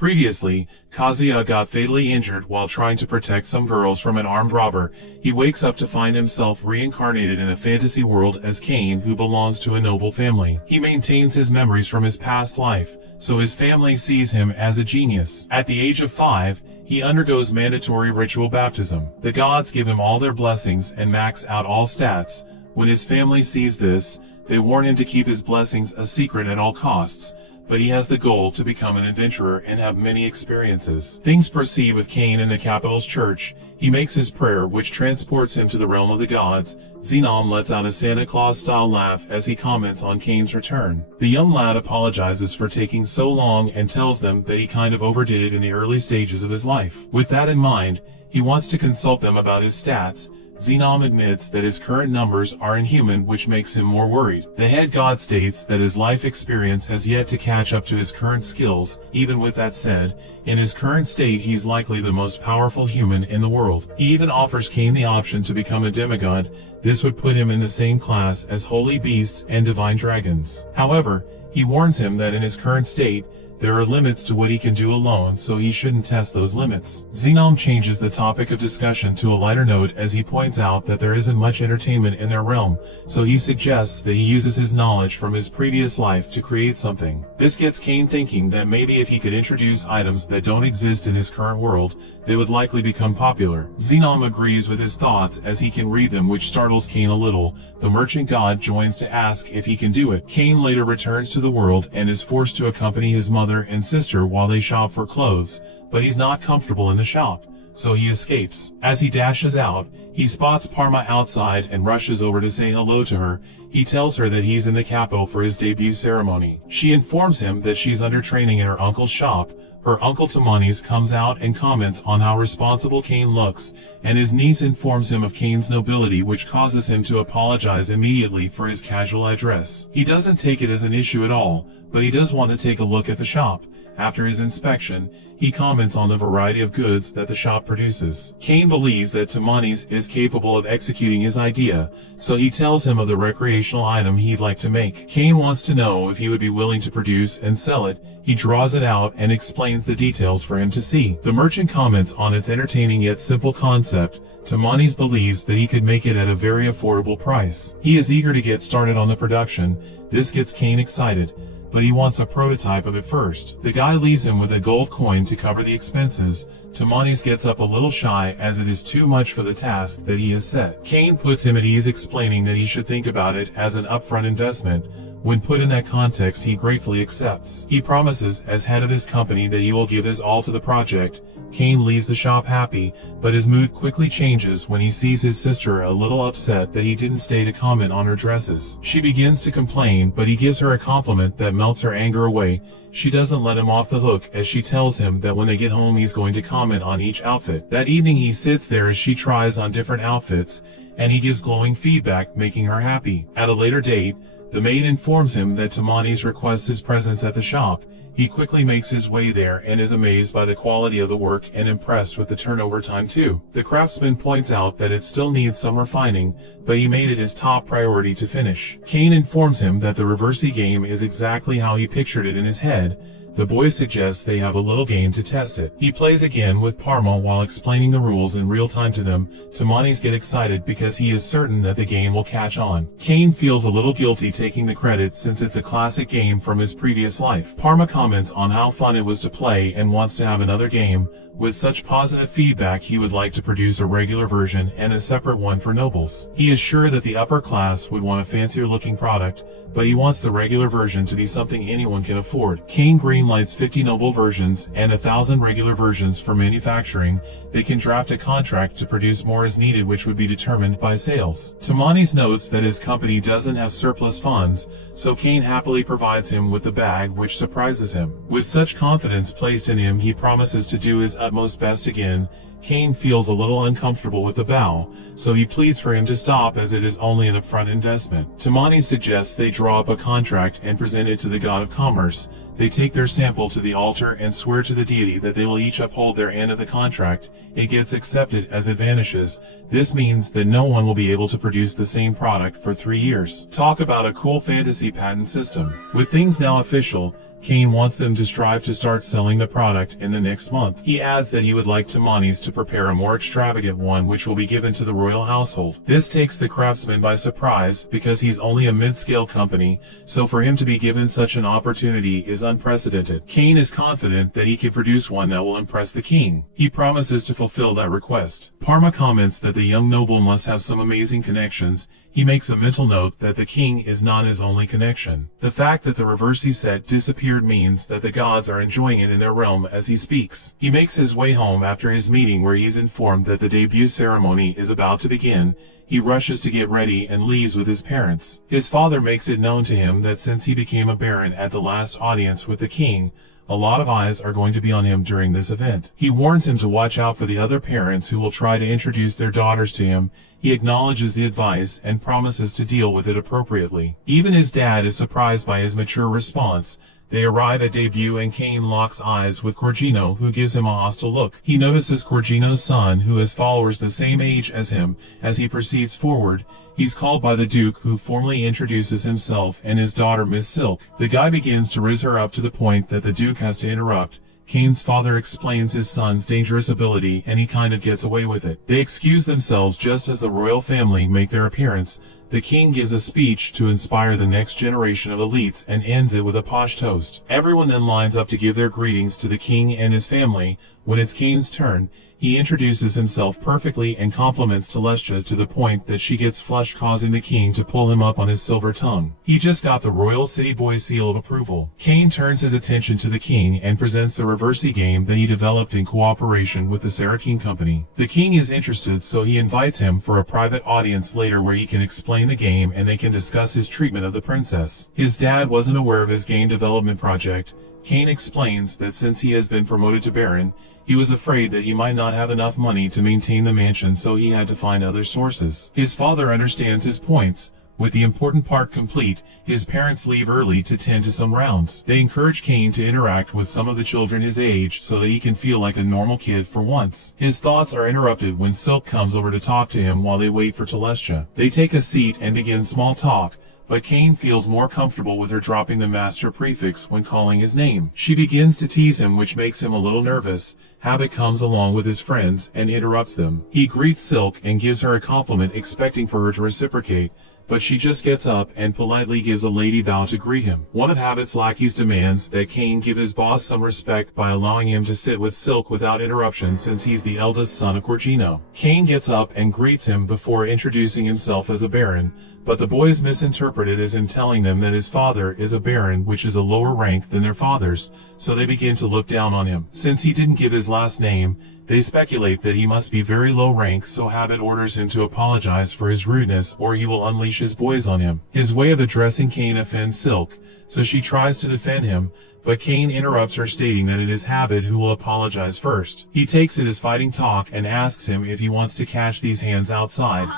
Previously, Kazuya got fatally injured while trying to protect some girls from an armed robber. He wakes up to find himself reincarnated in a fantasy world as Cain, who belongs to a noble family. He maintains his memories from his past life, so his family sees him as a genius. At the age of 5, he undergoes mandatory ritual baptism. The gods give him all their blessings and max out all stats. When his family sees this, they warn him to keep his blessings a secret at all costs, but he has the goal to become an adventurer and have many experiences. Things proceed with Cain in the capital's church. He makes his prayer, which transports him to the realm of the gods. Zenom lets out a Santa Claus-style laugh as he comments on Cain's return. The young lad apologizes for taking so long and tells them that he kind of overdid it in the early stages of his life. With that in mind, he wants to consult them about his stats. Zenom admits that his current numbers are inhuman, which makes him more worried. The head god states that his life experience has yet to catch up to his current skills. Even with that said, in his current state he's likely the most powerful human in the world. He even offers Cain the option to become a demigod. This would put him in the same class as holy beasts and divine dragons. However, he warns him that in his current state, there are limits to what he can do alone, so he shouldn't test those limits. Zenom changes the topic of discussion to a lighter note as he points out that there isn't much entertainment in their realm, so he suggests that he uses his knowledge from his previous life to create something. This gets Cain thinking that maybe if he could introduce items that don't exist in his current world, they would likely become popular. Zenom agrees with his thoughts as he can read them, which startles Cain a little. The merchant god joins to ask if he can do it. Cain later returns to the world and is forced to accompany his mother and sister while they shop for clothes, but he's not comfortable in the shop, so he escapes. As he dashes out, he spots Parma outside and rushes over to say hello to her. He tells her that he's in the capital for his debut ceremony. She informs him that she's under training in her uncle's shop. Her uncle Tamanis comes out and comments on how responsible Cain looks, and his niece informs him of Cain's nobility, which causes him to apologize immediately for his casual address. He doesn't take it as an issue at all, but he does want to take a look at the shop. After his inspection, he comments on the variety of goods that the shop produces. Cain believes that Tamanis is capable of executing his idea, so he tells him of the recreational item he'd like to make. Cain wants to know if he would be willing to produce and sell it. He draws it out and explains the details for him to see. The merchant comments on its entertaining yet simple concept. Tamanis believes that he could make it at a very affordable price. He is eager to get started on the production. This gets Cain excited, but he wants a prototype of it first. The guy leaves him with a gold coin to cover the expenses. Tamanis gets up a little shy as it is too much for the task that he has set. Cain puts him at ease, explaining that he should think about it as an upfront investment. When put in that context, he gratefully accepts. He promises, as head of his company, that he will give his all to the project. Cain leaves the shop happy, but his mood quickly changes when he sees his sister a little upset that he didn't stay to comment on her dresses. She begins to complain, but he gives her a compliment that melts her anger away. She doesn't let him off the hook as she tells him that when they get home he's going to comment on each outfit. That evening he sits there as she tries on different outfits, and he gives glowing feedback, making her happy. At a later date, the maid informs him that Tamanis requests his presence at the shop. He quickly makes his way there and is amazed by the quality of the work and impressed with the turnover time too. The craftsman points out that it still needs some refining, but he made it his top priority to finish. Cain informs him that the reversi game is exactly how he pictured it in his head. The boy suggests they have a little game to test it. He plays again with Parma while explaining the rules in real time to them. Tamanis get excited because he is certain that the game will catch on. Cain feels a little guilty taking the credit since it's a classic game from his previous life. Parma comments on how fun it was to play and wants to have another game. With such positive feedback, he would like to produce a regular version and a separate one for nobles. He is sure that the upper class would want a fancier looking product, but he wants the regular version to be something anyone can afford. Cain greenlights 50 noble versions and 1,000 regular versions for manufacturing. They can draft a contract to produce more as needed, which would be determined by sales. Tamanis notes that his company doesn't have surplus funds, so Cain happily provides him with the bag, which surprises him. With such confidence placed in him, he promises to do his utmost best again. Cain feels a little uncomfortable with the vow, so he pleads for him to stop as it is only an upfront investment. Tamanis suggests they draw up a contract and present it to the god of commerce. They take their sample to the altar and swear to the deity that they will each uphold their end of the contract. It gets accepted as it vanishes. This means that no one will be able to produce the same product for 3 years. Talk about a cool fantasy patent system. With things now official, Cain wants them to strive to start selling the product in the next month. He adds that he would like Tamani's to prepare a more extravagant one which will be given to the royal household. This takes the craftsman by surprise because he's only a mid-scale company, so for him to be given such an opportunity is unprecedented. Cain is confident that he can produce one that will impress the king. He promises to fulfill that request. Parma comments that the young noble must have some amazing connections. He makes a mental note that the king is not his only connection. The fact that the reversi set disappeared means that the gods are enjoying it in their realm as he speaks. He makes his way home after his meeting where he's informed that the debut ceremony is about to begin. He rushes to get ready and leaves with his parents. His father makes it known to him that since he became a baron at the last audience with the king, a lot of eyes are going to be on him during this event. He warns him to watch out for the other parents who will try to introduce their daughters to him. He acknowledges the advice and promises to deal with it appropriately. Even his dad is surprised by his mature response. They arrive at debut and Cain locks eyes with Corgino, who gives him a hostile look. He notices Corgino's son, who has followers the same age as him. As he proceeds forward, he's called by the Duke, who formally introduces himself and his daughter Miss Silk. The guy begins to rizz her up to the point that the Duke has to interrupt. Cain's father explains his son's dangerous ability and he kind of gets away with it. They excuse themselves just as the royal family make their appearance. The king gives a speech to inspire the next generation of elites and ends it with a posh toast. Everyone then lines up to give their greetings to the king and his family. When it's Cain's turn, he introduces himself perfectly and compliments Telestia to the point that she gets flushed, causing the king to pull him up on his silver tongue. He just got the royal city boy seal of approval. Cain turns his attention to the king and presents the reversi game that he developed in cooperation with the Sarakin Company. The king is interested, so he invites him for a private audience later where he can explain the game and they can discuss his treatment of the princess. His dad wasn't aware of his game development project. Cain explains that since he has been promoted to baron, he was afraid that he might not have enough money to maintain the mansion, so he had to find other sources. His father understands his points. With the important part complete, his parents leave early to tend to some rounds. They encourage Cain to interact with some of the children his age so that he can feel like a normal kid for once. His thoughts are interrupted when Silk comes over to talk to him while they wait for Telestia. They take a seat and begin small talk, but Cain feels more comfortable with her dropping the master prefix when calling his name. She begins to tease him, which makes him a little nervous. Habit comes along with his friends and interrupts them. He greets Silk and gives her a compliment, expecting for her to reciprocate, but she just gets up and politely gives a lady bow to greet him. One of Habit's lackeys demands that Cain give his boss some respect by allowing him to sit with Silk without interruption since he's the eldest son of Corgino. Cain gets up and greets him before introducing himself as a baron, but the boys misinterpret it as him telling them that his father is a baron, which is a lower rank than their father's, so they begin to look down on him. Since he didn't give his last name, they speculate that he must be very low rank, so Habit orders him to apologize for his rudeness or he will unleash his boys on him. His way of addressing Cain offends Silk, so she tries to defend him, but Cain interrupts her, stating that it is Habit who will apologize first. He takes it as fighting talk and asks him if he wants to catch these hands outside.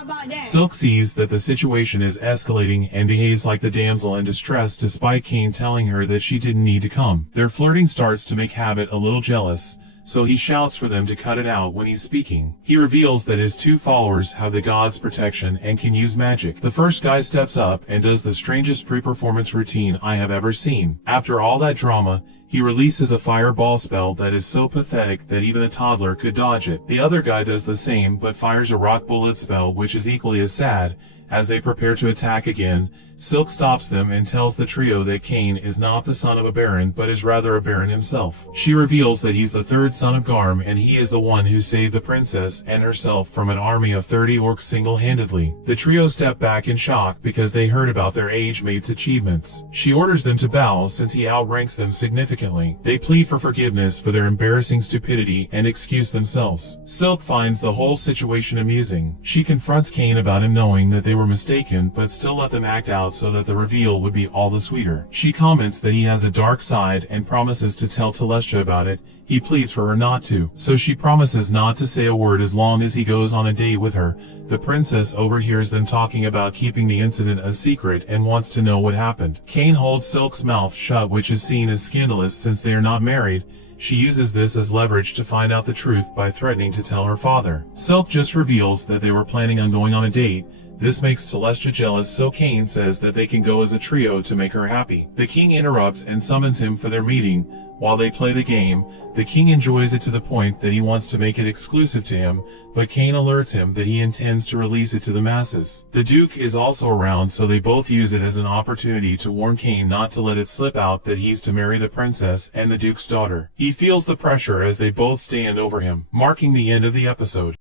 Silk sees that the situation is escalating and behaves like the damsel in distress despite Cain telling her that she didn't need to come. Their flirting starts to make Habit a little jealous, so he shouts for them to cut it out when he's speaking. He reveals that his two followers have the god's protection and can use magic. The first guy steps up and does the strangest pre-performance routine I have ever seen. After all that drama, he releases a fireball spell that is so pathetic that even a toddler could dodge it. The other guy does the same but fires a rock bullet spell which is equally as sad. As they prepare to attack again, Silk stops them and tells the trio that Cain is not the son of a baron but is rather a baron himself. She reveals that he's the third son of Garm and he is the one who saved the princess and herself from an army of 30 orcs single-handedly. The trio step back in shock because they heard about their age mate's achievements. She orders them to bow since he outranks them significantly. They plead for forgiveness for their embarrassing stupidity and excuse themselves. Silk finds the whole situation amusing. She confronts Cain about him knowing that they were mistaken but still let them act out so that the reveal would be all the sweeter. She comments that he has a dark side and promises to tell Telestia about it. He pleads for her not to, so she promises not to say a word as long as he goes on a date with her. The princess overhears them talking about keeping the incident a secret and wants to know what happened. Cain holds Silk's mouth shut, which is seen as scandalous since they are not married. She uses this as leverage to find out the truth by threatening to tell her father. Silk just reveals that they were planning on going on a date. This makes Celestia jealous, so Cain says that they can go as a trio to make her happy. The king interrupts and summons him for their meeting. While they play the game, the king enjoys it to the point that he wants to make it exclusive to him, but Cain alerts him that he intends to release it to the masses. The Duke is also around, so they both use it as an opportunity to warn Cain not to let it slip out that he's to marry the princess and the Duke's daughter. He feels the pressure as they both stand over him, marking the end of the episode.